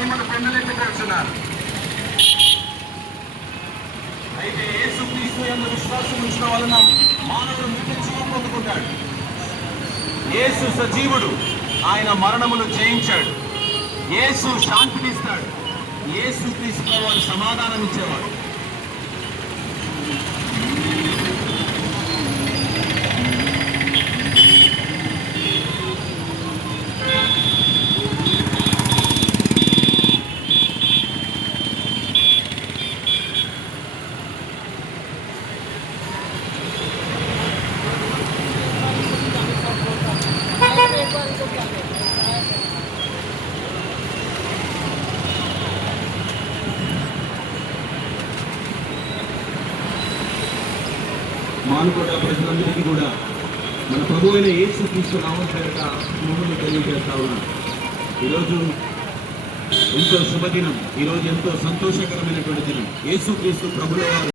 మహిమను పొందలేకపోతున్నారు. అయితే యేసుక్రీస్తు యందు విశ్వాసం ఉంచడం వలన మానవుడు నిత్య జీవం పొందుకుంటాడు. యేసు సజీవుడు, ఆయన మరణమును జయించాడు. యేసు శాంతినిస్తాడు. యేసుక్రీస్తు వారు సమాధానం ఇచ్చేవాడు. మానుకోట ప్రజలందరికీ కూడా మన ప్రభు అయిన యేసుక్రీస్తు నామం పేరిట శుభములు తెలియజేస్తా ఉన్నాను. ఈరోజు ఎంతో శుభదినం, ఈరోజు ఎంతో సంతోషకరమైనటువంటి దినం. యేసుక్రీస్తు ప్రభుల వారు